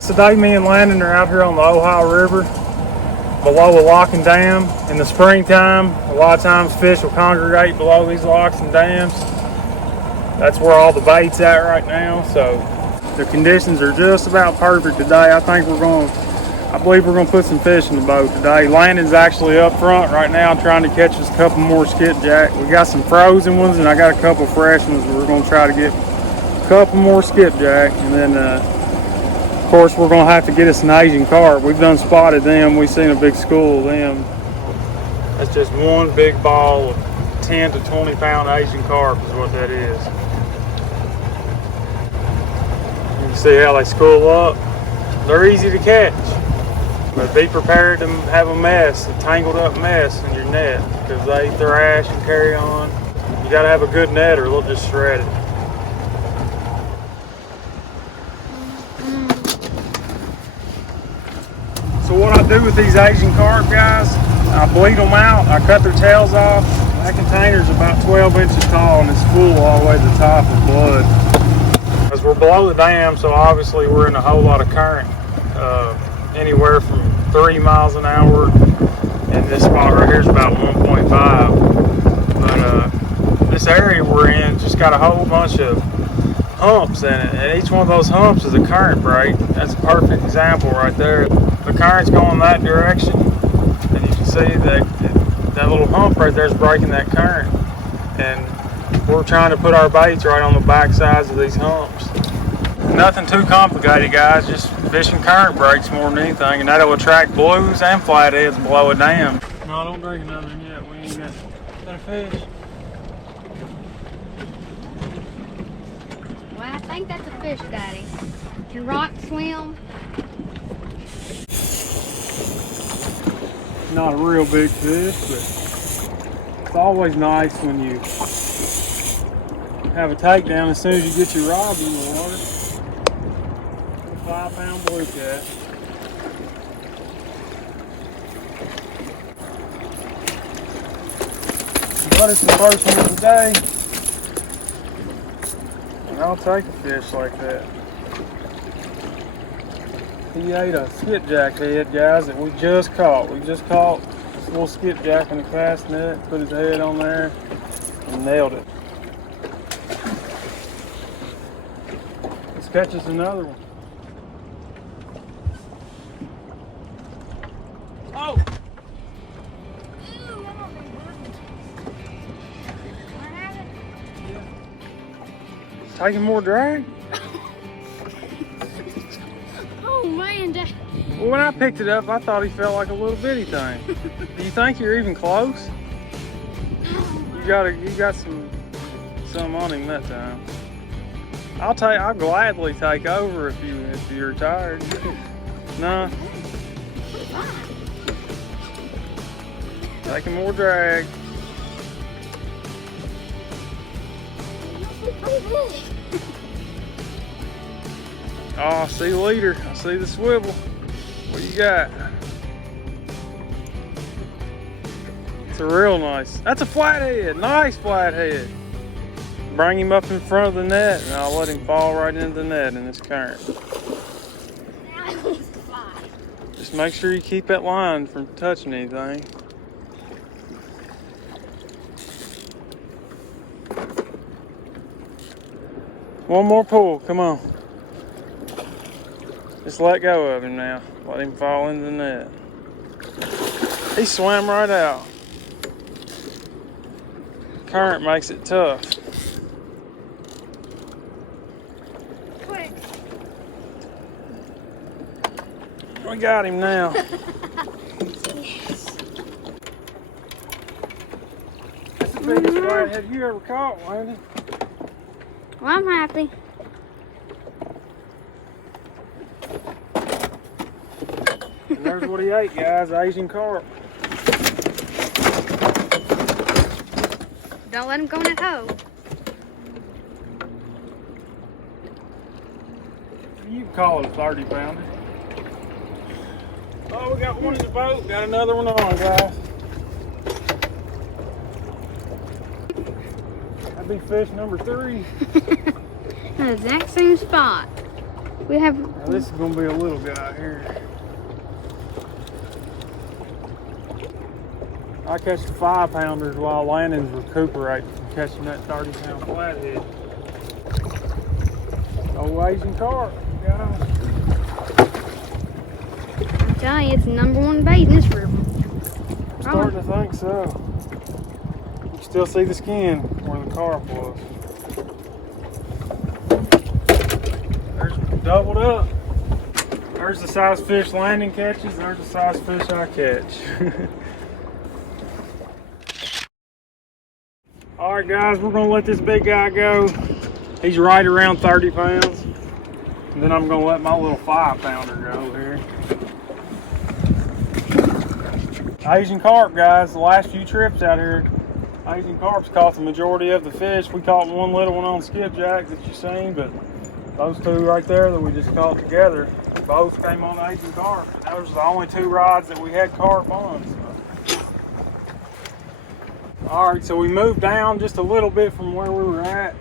Today me and Landon are out here on the Ohio River below a lock and dam. In the springtime, a lot of times fish will congregate below these locks and dams. That's where all the bait's at right now, so the conditions are just about perfect today. I believe we're going to put some fish in the boat today. Landon's actually up front right now trying to catch us a couple more skipjack. We got some frozen ones and I got a couple fresh ones. We're going to try to get a couple more skipjack, and then of course we're going to have to get us an Asian carp. We've done spotted them. We've seen a big school of them. That's just one big ball of 10 to 20 pound Asian carp is what that is. You can see how they school up. They're easy to catch, but be prepared to have a mess, a tangled up mess in your net, because they thrash and carry on. You got to have a good net or they'll just shred it. So what I do with these Asian carp, guys, I bleed them out, I cut their tails off. That container's about 12 inches tall and it's full all the way to the top with blood. As we're below the dam, so obviously we're in a whole lot of current, anywhere from 3 miles an hour, and this spot right here is about 1.5. But this area we're in just got a whole bunch of humps in it, and each one of those humps is a current break. That's a perfect example right there. The current's going that direction, and you can see that little hump right there is breaking that current, and we're trying to put our baits right on the back sides of these humps. Nothing too complicated, guys, just fishing current breaks more than anything, and that'll attract blues and flatheads below a dam. No, don't drink another one yet. We ain't got a fish. Well, I think that's a fish, Daddy. Can rock swim? Not a real big fish, but it's always nice when you have a takedown as soon as you get your rod in the water. A 5-pound blue cat. But it's the first one of the day, and I'll take a fish like that. He ate a skipjack head, guys, that we just caught. We just caught this little skipjack in a cast net, put his head on there, and nailed it. Let's catch us another one. Oh! Taking more drag? Oh man, Dad. Well, when I picked it up, I thought he felt like a little bitty thing. Do you think you're even close? You got some on him that time. I'll gladly take over if you're tired. No. Taking more drag. Oh, I see the leader. I see the swivel. What you got? It's a real nice. That's a flathead. Nice flathead. Bring him up in front of the net, and I'll let him fall right into the net in this current. Just make sure you keep that line from touching anything. One more pull. Come on. Just let go of him now. Let him fall into the net. He swam right out. Current makes it tough. Quick. We got him now. Yes. That's the biggest flathead you ever caught, Landon. Well, I'm happy. And there's what he ate, guys, Asian carp. Don't let him go in that hole. You can call it a 30 pounder. Oh, we got one in the boat. Got another one on, guys. That'd be fish number 3. The exact same spot. We have. Now this is gonna be a little guy here. I catch the 5-pounders while Landon's recuperating from catching that 30-pound flathead. Oh, Asian carp, guys. I'm telling you, it's the #1 bait in this river. I'm starting to think so. You can still see the skin where the carp was. There's doubled up. There's the size fish Landon catches. There's the size fish I catch. All right, guys, we're gonna let this big guy go. He's right around 30 pounds. And then I'm gonna let my little 5-pounder go here. Asian carp, guys, the last few trips out here, Asian carp's caught the majority of the fish. We caught one little one on skipjack that you've seen, but those two right there that we just caught together, both came on Asian carp. Those are the only 2 rods that we had carp on. So. All right, so we moved down just a little bit from where we were at.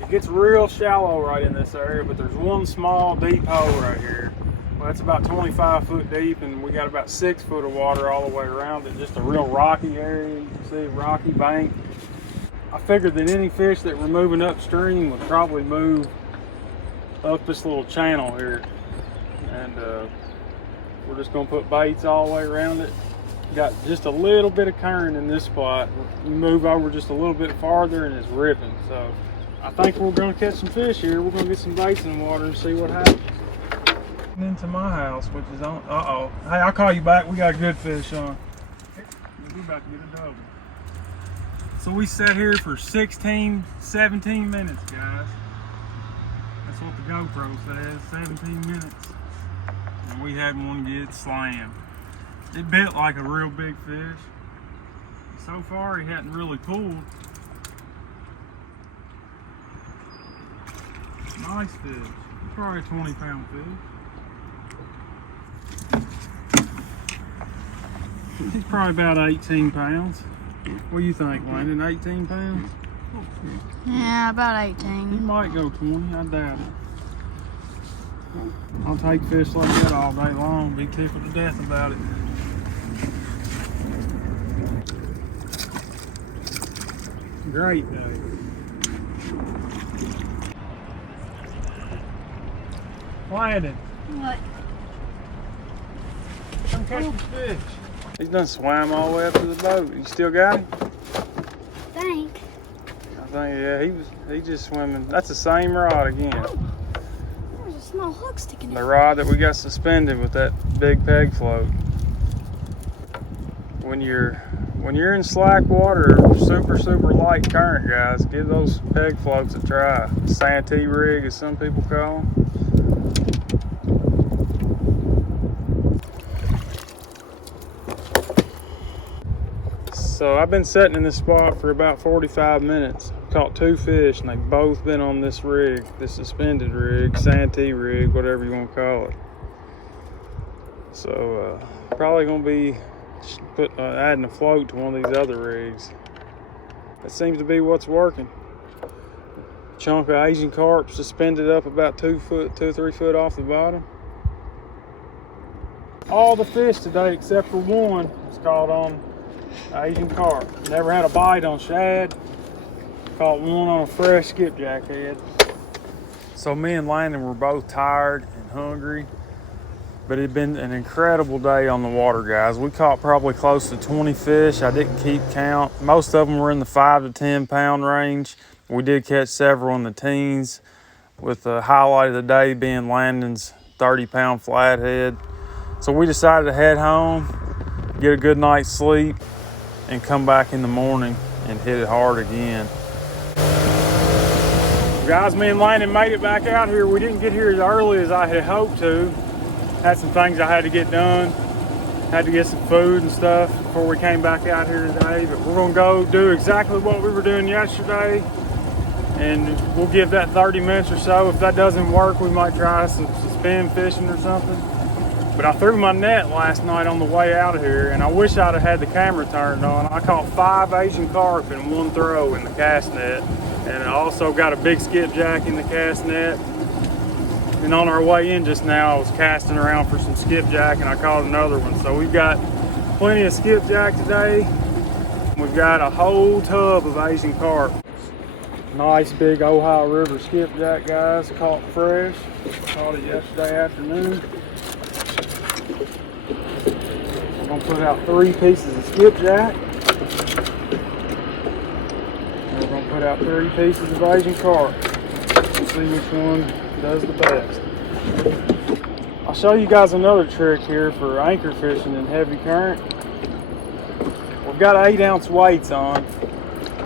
It gets real shallow right in this area, but there's one small deep hole right here. Well, that's about 25 foot deep, and we got about 6 foot of water all the way around it. Just a real rocky area. You can see a rocky bank. I figured that any fish that were moving upstream would probably move up this little channel here. And we're just gonna put baits all the way around it. Got just a little bit of current in this spot. We move over just a little bit farther and it's ripping. So I think we're gonna catch some fish here. We're gonna get some baits in the water and see what happens. Into my house, which is on. Uh-oh. Hey, I'll call you back. We got a good fish on. We're about to get a double. So we sat here for 16, 17 minutes, guys. That's what the GoPro says, 17 minutes. And we had one get slammed. It bit like a real big fish. So far, he hadn't really pulled. Nice fish. Probably a 20-pound fish. He's probably about 18 pounds. What do you think, Landon? 18 pounds? Yeah, about He 18. might go 20, I doubt it. I'll take fish like that all day long, be tickled to death about it. Great day. Landon, What? come catch some fish. He's done swam all the way up to the boat. You still got him? Think. I think, yeah, he's just swimming. That's the same rod again. There's a small hook sticking The rod that we got suspended with that big peg float. When you're in slack water, super light current, guys, give those peg floats a try. Santee rig, as some people call them. So I've been sitting in this spot for about 45 minutes. Caught 2 fish, and they've both been on this rig, this suspended rig, Santee rig, whatever you want to call it. So probably gonna be adding a float to one of these other rigs. That seems to be what's working. Chunk of Asian carp suspended up about 2 or 3 foot off the bottom. All the fish today except for one was caught on Asian carp. Never had a bite on shad. Caught one on a fresh skipjack head. So me and Landon were both tired and hungry, but it had been an incredible day on the water, guys. We caught probably close to 20 fish. I didn't keep count. Most of them were in the 5 to 10 pound range. We did catch several in the teens, with the highlight of the day being Landon's 30-pound flathead. So we decided to head home, get a good night's sleep, and come back in the morning and hit it hard again. Guys, me and Landon made it back out here. We didn't get here as early as I had hoped to. Had some things I had to get done. Had to get some food and stuff before we came back out here today. But we're gonna go do exactly what we were doing yesterday. And we'll give that 30 minutes or so. If that doesn't work, we might try some suspend fishing or something. But I threw my net last night on the way out of here, and I wish I'd have had the camera turned on. I caught 5 Asian carp in one throw in the cast net, and I also got a big skipjack in the cast net. And on our way in just now, I was casting around for some skipjack and I caught another one. So we've got plenty of skipjack today. We've got a whole tub of Asian carp. Nice big Ohio River skipjack, guys, caught fresh. Caught it yesterday afternoon. We're gonna put out 3 pieces of skipjack. And we're gonna put out 3 pieces of Asian carp. We'll see which one does the best. I'll show you guys another trick here for anchor fishing in heavy current. We've got 8-ounce weights on,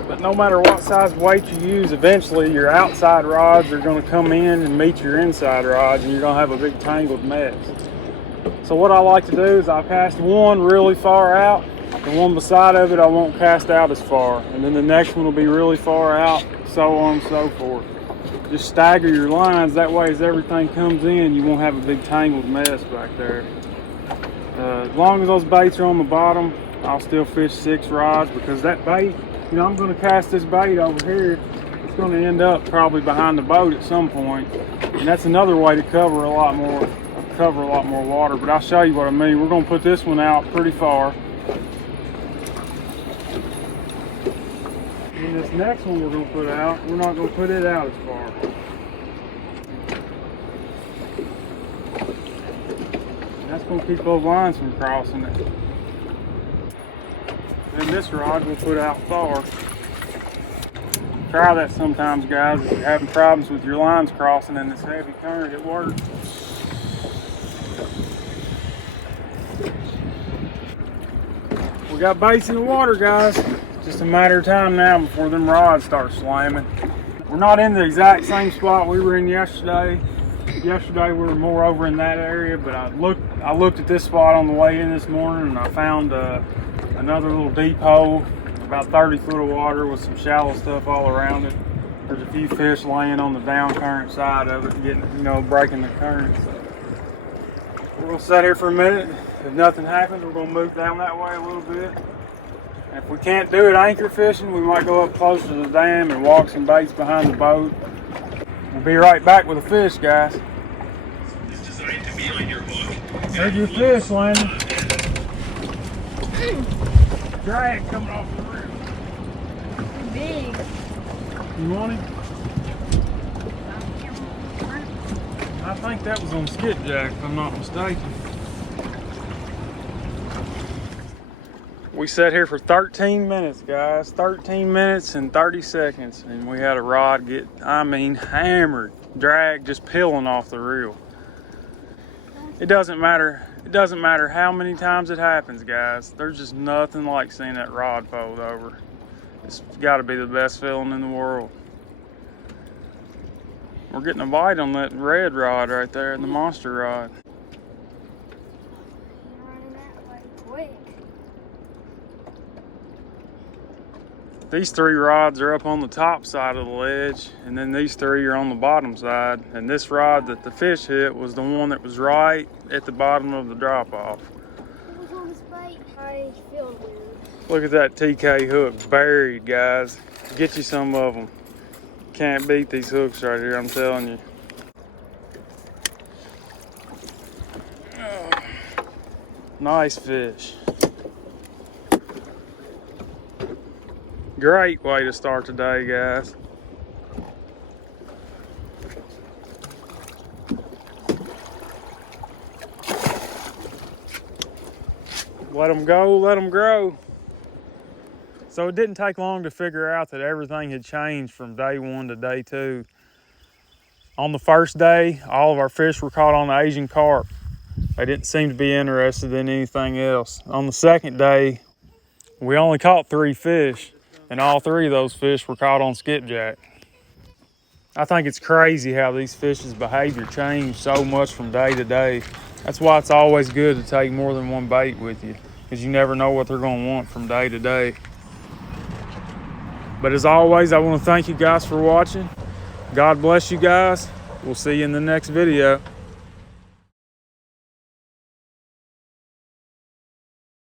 but no matter what size weight you use, eventually your outside rods are going to come in and meet your inside rods, and you're going to have a big tangled mess. So what I like to do is I cast one really far out, the one beside of it I won't cast out as far, and then the next one will be really far out, so on and so forth. Just stagger your lines, that way as everything comes in you won't have a big tangled mess back there. As long as those baits are on the bottom, I'll still fish 6 rods, because that bait, you know, I'm going to cast this bait over here, it's going to end up probably behind the boat at some point, and that's another way to cover a lot more water. But I'll show you what I mean. We're going to put this one out pretty far, and this next one we're going to put out, we're not going to put it out as far. That's going to keep those lines from crossing it. And this rod we'll put out far. Try that sometimes, guys. If you're having problems with your lines crossing in this heavy current, it works. We got baits in the water, guys. Just a matter of time now before them rods start slamming. We're not in the exact same spot we were in yesterday. Yesterday we were more over in that area, but I looked at this spot on the way in this morning, and I found another little deep hole, about 30 foot of water with some shallow stuff all around it. There's a few fish laying on the down current side of it, getting, you know, breaking the current. So we're gonna sit here for a minute. If nothing happens, we're gonna move down that way a little bit. And if we can't do it anchor fishing, we might go up closer to the dam and walk some baits behind the boat. We'll be right back with a fish, guys. It's designed to be on your hook. There's your fish, Landon. Drag coming off the roof. Big. You want him? I think that was on skipjack, if I'm not mistaken. We sat here for 13 minutes, guys. 13 minutes and 30 seconds, and we had a rod get, I mean, hammered. Drag just peeling off the reel. It doesn't matter how many times it happens, guys. There's just nothing like seeing that rod fold over. It's got to be the best feeling in the world. We're getting a bite on that red rod right there, the monster rod. Running that way quick. These 3 rods are up on the top side of the ledge, and then these 3 are on the bottom side. And this rod that the fish hit was the one that was right at the bottom of the drop-off. It was on this bait. I feel weird. Look at that TK hook buried, guys. Get you some of them. Can't beat these hooks right here, I'm telling you. Oh, nice fish. Great way to start the day, guys. Let them go, let them grow. So it didn't take long to figure out that everything had changed from day 1 to day 2. On the first day, all of our fish were caught on the Asian carp. They didn't seem to be interested in anything else. On the second day, we only caught 3 fish, and all 3 of those fish were caught on skipjack. I think it's crazy how these fish's behavior change so much from day to day. That's why it's always good to take more than one bait with you, because you never know what they're going to want from day to day. But as always, I want to thank you guys for watching. God bless you guys. We'll see you in the next video.